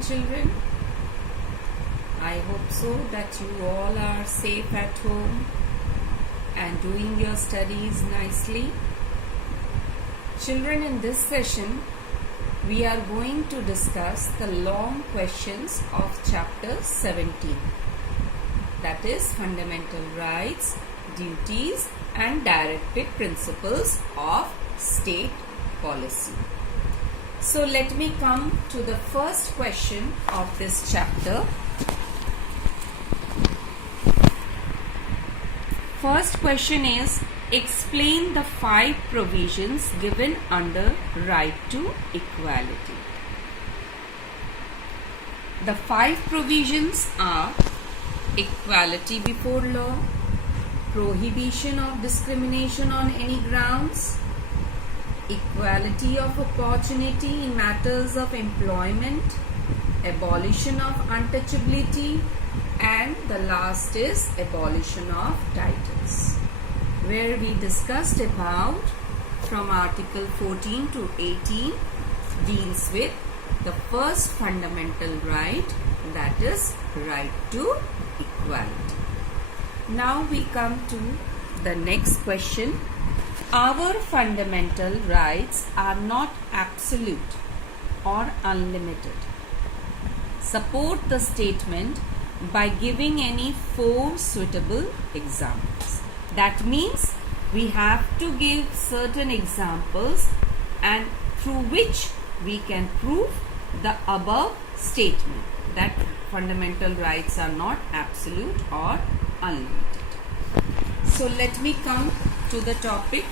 morning, children. I hope so that you all are safe at home and doing your studies nicely. Children, in this session, we are going to discuss the long questions of chapter 17. That is fundamental rights, duties and directive principles of state policy. So let me come to the first question of this chapter. First question is, explain the 5 provisions given under right to equality. The 5 provisions are equality before law, prohibition of discrimination on any grounds, equality of opportunity in matters of employment, abolition of untouchability, and the last is abolition of titles, where we discussed about from article 14 to 18 deals with the first fundamental right, that is right to equality. Now we come to the next question. Our fundamental rights are not absolute or unlimited. Support the statement by giving any 4 suitable examples. That means we have to give certain examples and through which we can prove the above statement that fundamental rights are not absolute or unlimited. So let me come to the topic.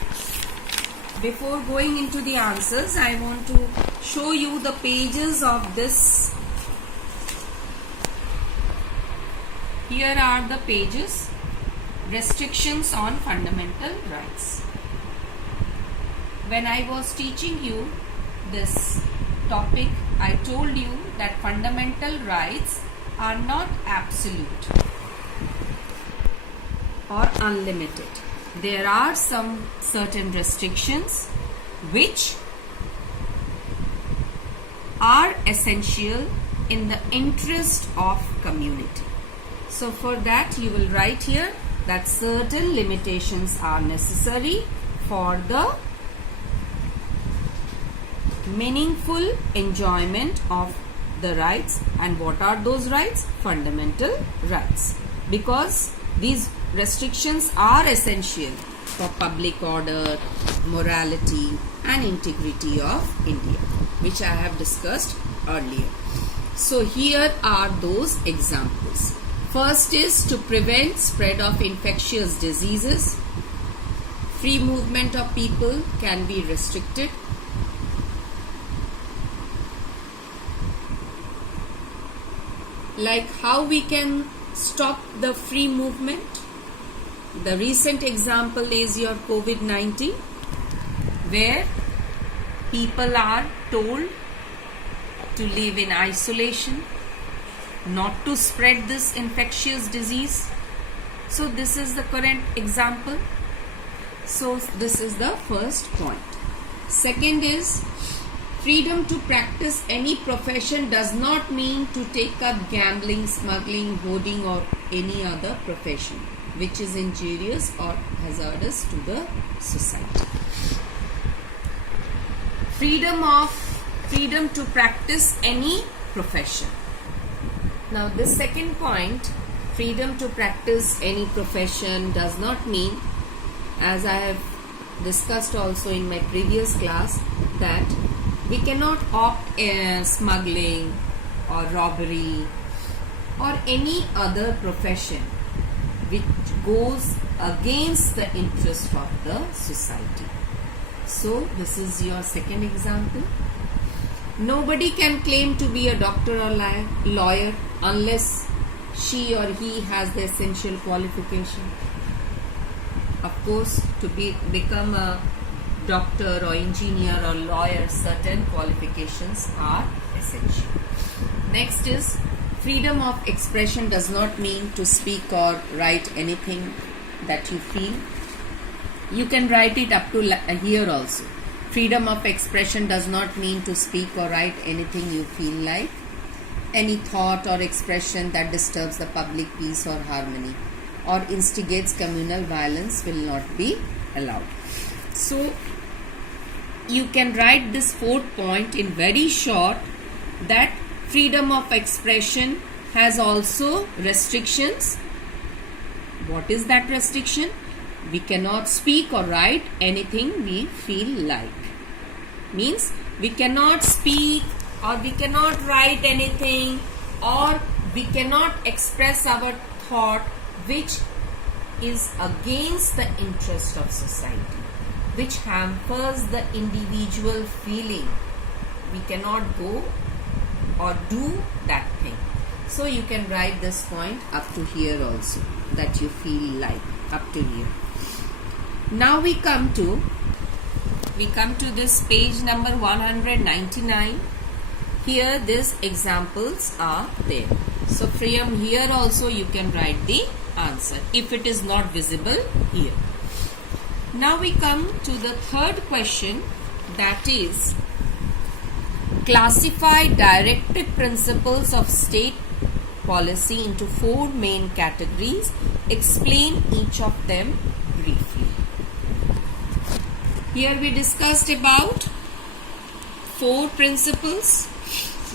Before going into the answers, I want to show you the pages of this. Here are the pages, restrictions on fundamental rights. When I was teaching you this topic, I told you that fundamental rights are not absolute or unlimited. There are some certain restrictions which are essential in the interest of community. So for that you will write here that certain limitations are necessary for the meaningful enjoyment of the rights. And what are those rights? Fundamental rights. Because these restrictions are essential for public order, morality and integrity of India, which I have discussed earlier. So here are those examples. First is to prevent spread of infectious diseases. Free movement of people can be restricted. Like how we can stop the free movement? The recent example is your COVID-19, where people are told to live in isolation, not to spread this infectious disease. So this is the current example. So this is the first point. Second is, freedom to practice any profession does not mean to take up gambling, smuggling, hoarding or any other profession which is injurious or hazardous to the society. Freedom to practice any profession. Now this second point, freedom to practice any profession, does not mean, as I have discussed also in my previous class, that we cannot opt smuggling or robbery or any other profession which goes against the interest of the society. So this is your second example. Nobody can claim to be a doctor or lawyer unless she or he has the essential qualification. Of course, to become a doctor or engineer or lawyer, certain qualifications are essential. Next is, freedom of expression does not mean to speak or write anything that you feel. You can write it up to here also. Freedom of expression does not mean to speak or write anything you feel like. any thought or expression that disturbs the public peace or harmony or instigates communal violence will not be allowed. So you can write this fourth point in very short, that freedom of expression has also restrictions. What is that restriction? We cannot speak or write anything we feel like. Means we cannot speak or we cannot write anything, or we cannot express our thought which is against the interest of society, which hampers the individual feeling. We cannot go or do that thing. So you can write this point up to here also, that you feel like, up to here. Now we come to this page number 199. Here these examples are there. So from here also you can write the answer if it is not visible here. Now we come to the third question, that is, classify directive principles of state policy into 4 main categories. Explain each of them briefly. Here we discussed about 4 principles.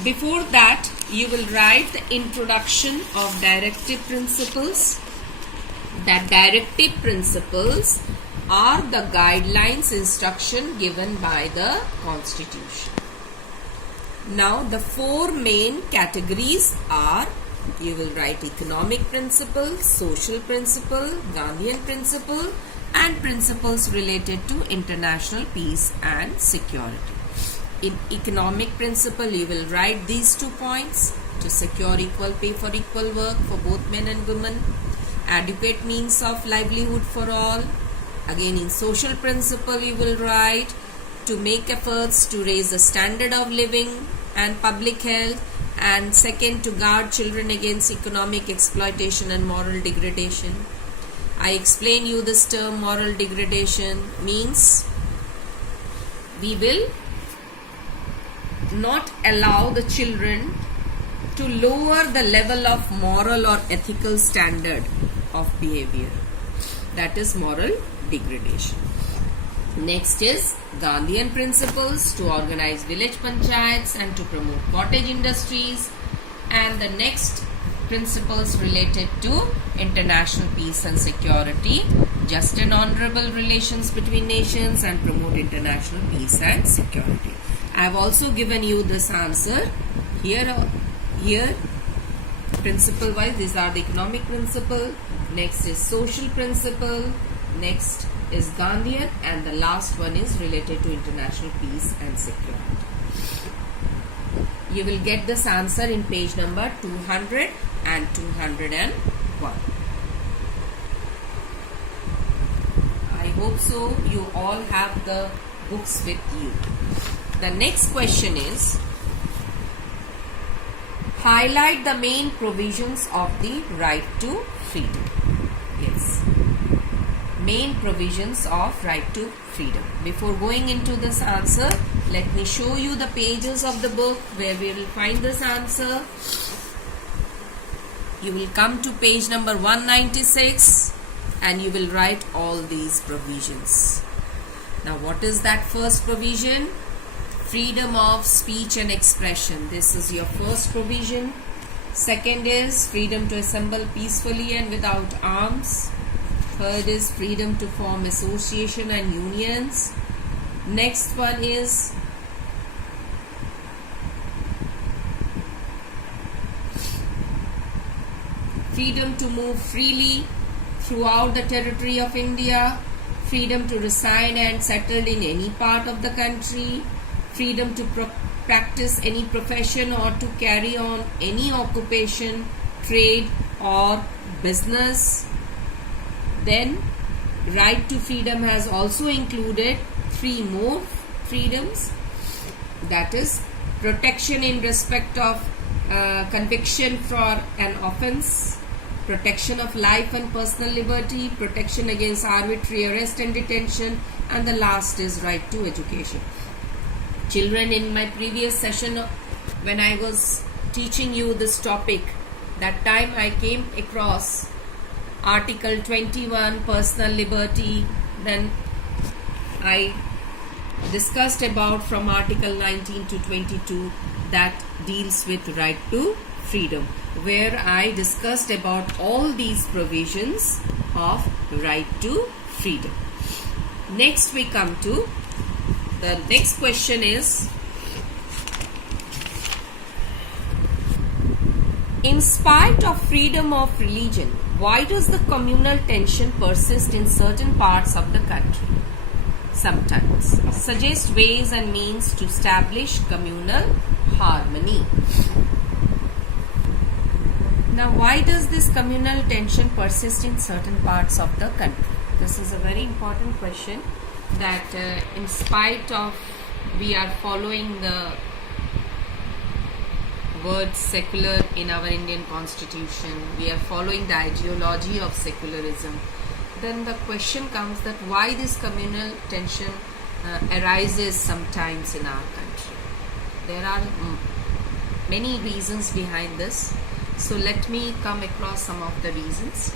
Before that, you will write the introduction of directive principles. That directive principles are the guidelines, instruction given by the Constitution. Now the 4 main categories are, you will write economic principle, social principle, Gandhian principle, and principles related to international peace and security. In economic principle, you will write these 2 points: to secure equal pay for equal work for both men and women, adequate means of livelihood for all. Again, in social principle, you will write to make efforts to raise the standard of living and public health, and second, to guard children against economic exploitation and moral degradation. I explain you this term. Moral degradation means we will not allow the children to lower the level of moral or ethical standard of behavior. That is moral degradation. Next is Gandhian principles, to organize village panchayats and to promote cottage industries. And the next principles related to international peace and security, just and honorable relations between nations, and promote international peace and security. I have also given you this answer here principle wise. These are the economic principle, next is social principle, next is Gandhian, and the last one is related to international peace and security. You will get this answer in page number 200 and 201. I hope so. You all have the books with you. The next question is, highlight the main provisions of the right to freedom. Yes, main provisions of right to freedom. Before going into this answer, let me show you the pages of the book where we will find this answer. You will come to page number 196 and you will write all these provisions. Now what is that first provision? Freedom of speech and expression. This is your first provision. Second is freedom to assemble peacefully and without arms. Third is freedom to form association and unions. Next one is freedom to move freely throughout the territory of India, freedom to reside and settle in any part of the country, freedom to practice any profession or to carry on any occupation, trade or business. Then right to freedom has also included 3 more freedoms, that is protection in respect of conviction for an offence, protection of life and personal liberty, protection against arbitrary arrest and detention, and the last is right to education. Children, in my previous session when I was teaching you this topic, that time I came across Article 21, personal liberty. Then I discussed about from Article 19 to 22 that deals with right to freedom, where I discussed about all these provisions of right to freedom. Next we come to the next question is, in spite of freedom of religion, why does the communal tension persist in certain parts of the country? Sometimes. Suggest ways and means to establish communal harmony. Now, why does this communal tension persist in certain parts of the country? This is a very important question, that in spite of we are following the word secular in our Indian constitution, we are following the ideology of secularism, then the question comes that why this communal tension arises sometimes in our country. There are many reasons behind this. So let me come across some of the reasons.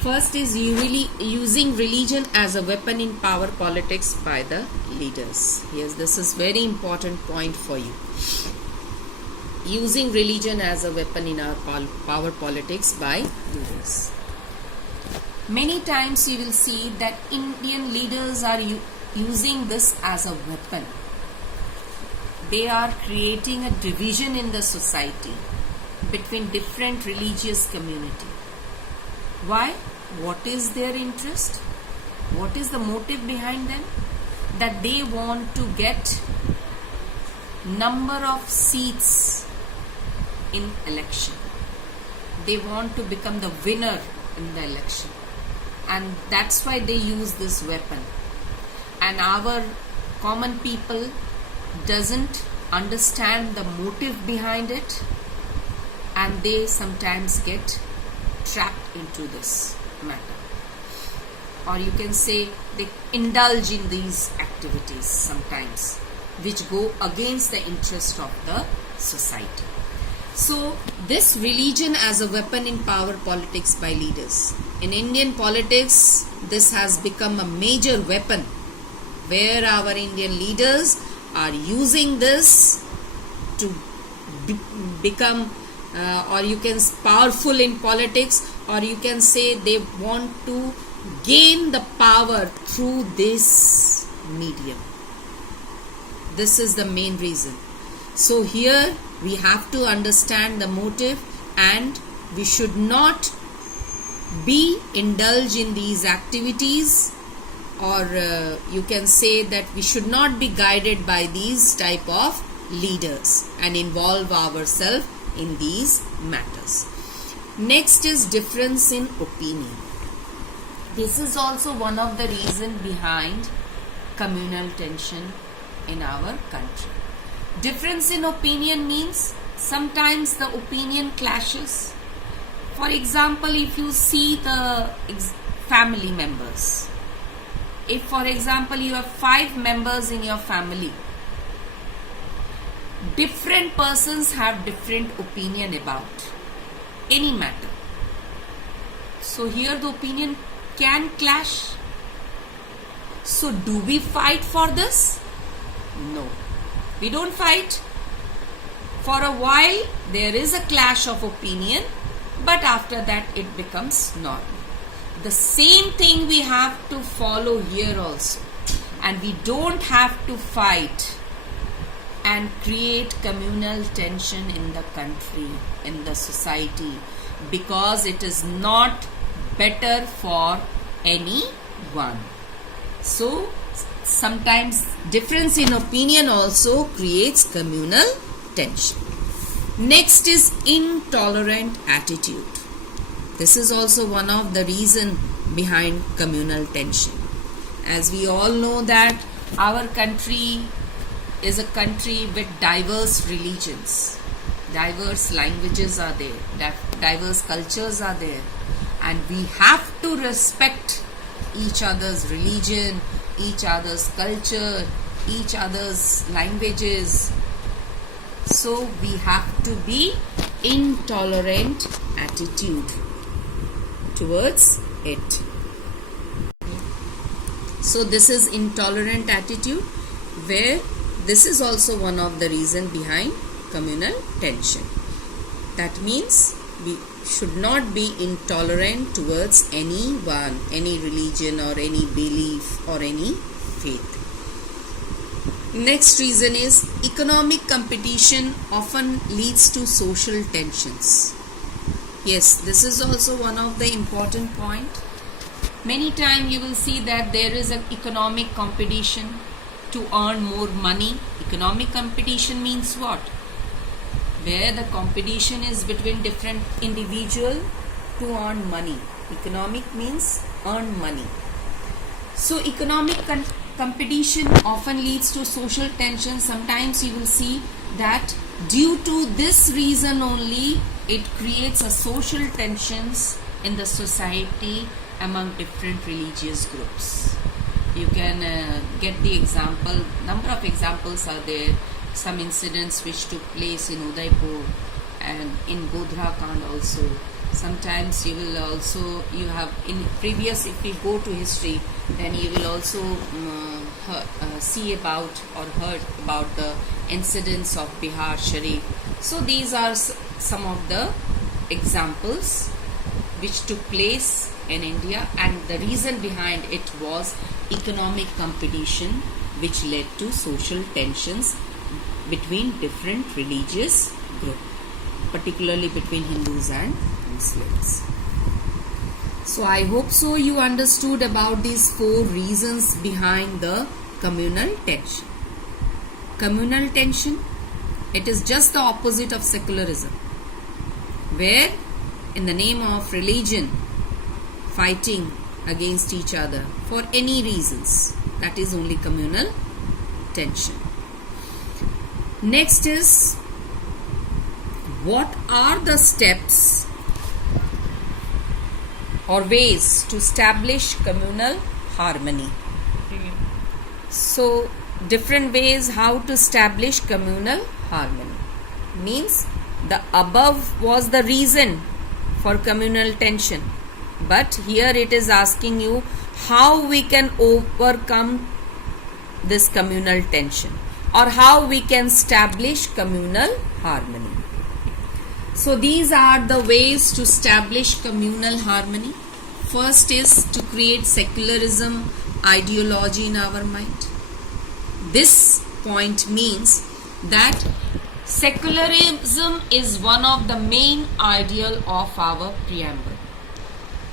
First is using religion as a weapon in power politics by the leaders. Yes, this is very important point for you. Using religion as a weapon in our power politics by leaders. Many times you will see that Indian leaders are using this as a weapon. They are creating a division in the society between different religious community. Why? What is their interest? What is the motive behind them? That they want to get number of seats in election. They want to become the winner in the election, and that's why they use this weapon. And our common people doesn't understand the motive behind it, and they sometimes get trapped into this matter, or you can say they indulge in these activities sometimes which go against the interest of the society. So this religion as a weapon in power politics by leaders, in Indian politics this has become a major weapon, where our Indian leaders are using this to become or you can powerful in politics, or you can say they want to gain the power through this medium. This is the main reason. So here we have to understand the motive, and we should not be indulged in these activities, or you can say that we should not be guided by these type of leaders and involve ourselves in these matters. Next is difference in opinion. This is also one of the reasons behind communal tension in our country. Difference in opinion means sometimes the opinion clashes. For example, if you see the family members, if for example you have 5 members in your family, different persons have different opinion about any matter. So here the opinion can clash. So do we fight for this? No, we don't fight. For a while there is a clash of opinion, but after that it becomes normal. The same thing we have to follow here also, and we don't have to fight and create communal tension in the country, in the society, because it is not better for anyone. So sometimes difference in opinion also creates communal tension. Next is intolerant attitude. This is also one of the reasons behind communal tension. As we all know that our country is a country with diverse religions, diverse languages are there, diverse cultures are there, and we have to respect each other's religion, each other's culture, each other's languages. So we have to be intolerant attitude towards it. So this is intolerant attitude, where this is also one of the reason behind communal tension. That means we should not be intolerant towards anyone, any religion or any belief or any faith. Next reason is economic competition often leads to social tensions. Yes, this is also one of the important point. Many times you will see that there is an economic competition to earn more money. Economic competition means what? Where the competition is between different individuals to earn money. Economic means earn money. So economic competition often leads to social tension. Sometimes you will see that due to this reason only, it creates a social tensions in the society among different religious groups. You can get the example, number of examples are there. Some incidents which took place in Udaipur and in Godhra Kand also. Sometimes you have in previous, if we go to history, then you will also see about or heard about the incidents of Bihar Sharif. So these are some of the examples which took place in India, and the reason behind it was economic competition, which led to social tensions between different religious groups, particularly between Hindus and Muslims. So I hope so you understood about these 4 reasons behind the communal tension. Communal tension, it is just the opposite of secularism, where in the name of religion fighting against each other for any reasons. That is only communal tension. Next is, what are the steps or ways to establish communal harmony? So different ways how to establish communal harmony. Means the above was the reason for communal tension, but here it is asking you how we can overcome this communal tension, or how we can establish communal harmony. So these are the ways to establish communal harmony. First is to create secularism ideology in our mind. This point means that secularism is one of the main ideal of our preamble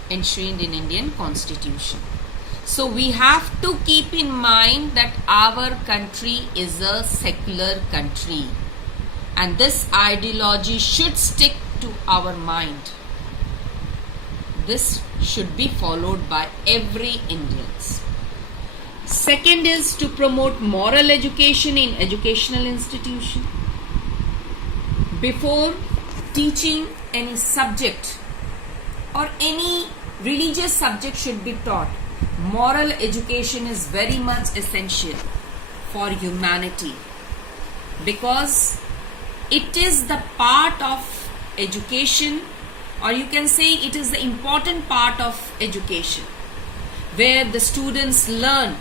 enshrined in Indian Constitution. So we have to keep in mind that our country is a secular country, and this ideology should stick to our mind. This should be followed by every Indian. Second is to promote moral education in educational institution. Before teaching any subject or any religious subject should be taught, moral education is very much essential for humanity, because it is the part of education, or you can say it is the important part of education, where the students learn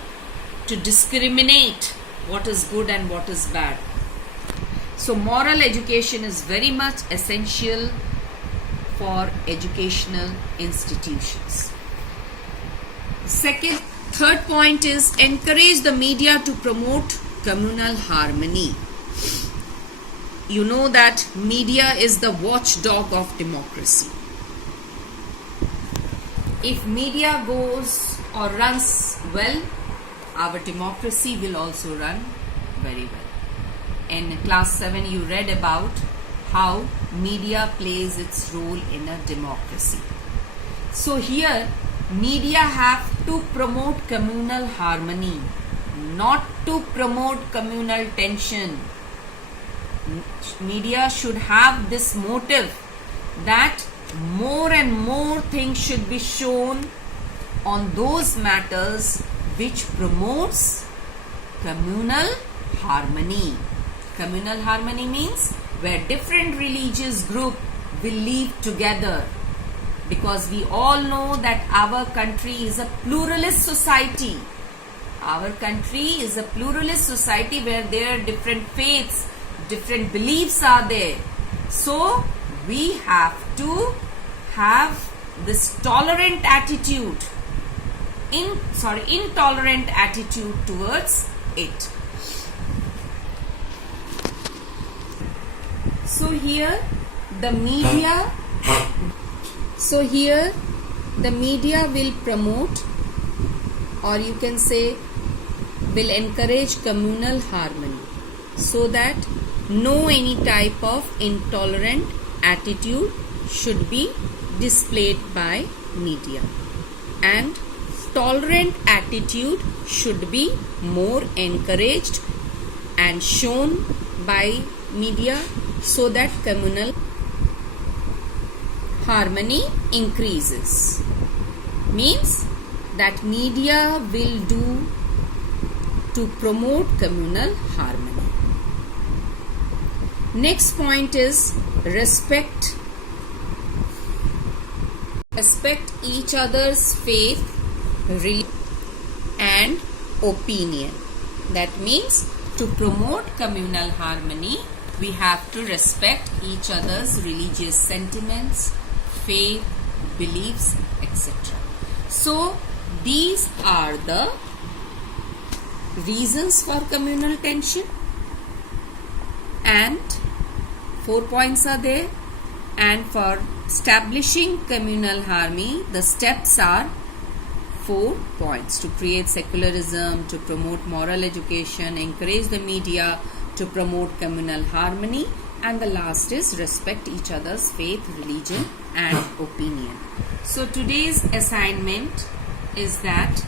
to discriminate what is good and what is bad. So moral education is very much essential for educational institutions. Third point is encourage the media to promote communal harmony. You know that media is the watchdog of democracy. If media goes or runs well, our democracy will also run very well. In class 7 you read about how media plays its role in a democracy. So here media have to promote communal harmony, not to promote communal tension. Media should have this motive that more and more things should be shown on those matters which promotes communal harmony. Communal harmony means where different religious group will live together, because we all know that our country is a pluralist society. Our country is a pluralist society where there are different faiths, different beliefs are there. So we have to have this tolerant attitude, intolerant attitude towards it. So here the media will promote, or you can say will encourage communal harmony, so that no any type of intolerant attitude should be displayed by media, and tolerant attitude should be more encouraged and shown by media, so that communal harmony increases. Means that media will do to promote communal harmony. Next point is respect. Respect each other's faith, religion and opinion. That means to promote communal harmony, we have to respect each other's religious sentiments, faith, beliefs, etc. So these are the reasons for communal tension, and 4 points are there. And for establishing communal harmony, the steps are 4 points: to create secularism, to promote moral education, encourage the media to promote communal harmony, and the last is respect each other's faith, religion and opinion. So today's assignment is that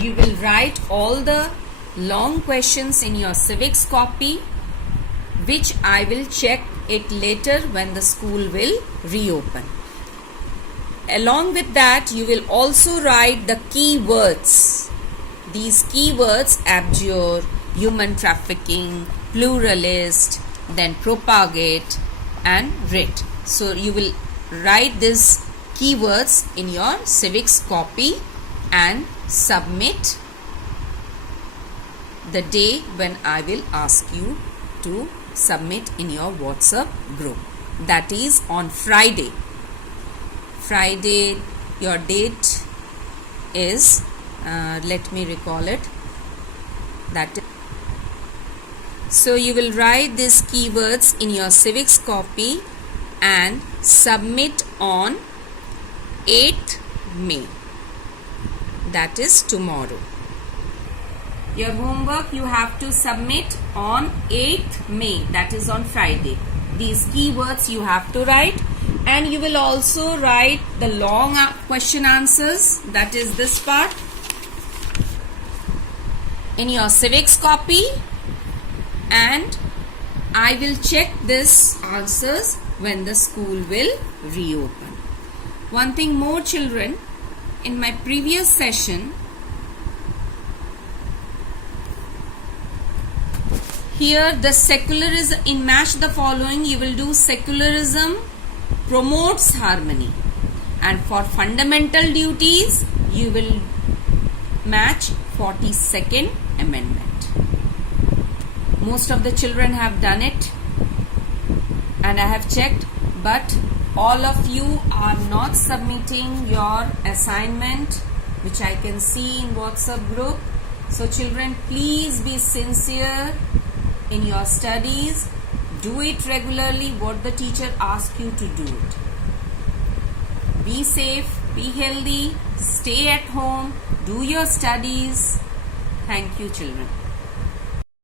you will write all the long questions in your civics copy, which I will check it later when the school will reopen. Along with that, you will also write the keywords. These keywords: abjure, human trafficking, pluralist, then propagate and writ. So you will write these keywords in your civics copy and submit the day when I will ask you to submit in your WhatsApp group. That is on Friday. Friday, your date is, let me recall it. So you will write these keywords in your civics copy and submit on 8th May. That is tomorrow. Your homework you have to submit on 8th May. That is on Friday. These keywords you have to write, and you will also write the long question answers, that is this part, in your civics copy, and I will check these answers when the school will reopen. One thing more, children, in my previous session, here the secularism, in match the following, you will do secularism promotes harmony, and for fundamental duties you will match 42nd Amendment. Most of the children have done it and I have checked, but all of you are not submitting your assignment, which I can see in WhatsApp group. So children, please be sincere in your studies. Do it regularly, what the teacher asks you to do it. Be safe, be healthy, stay at home, do your studies. Thank you, children.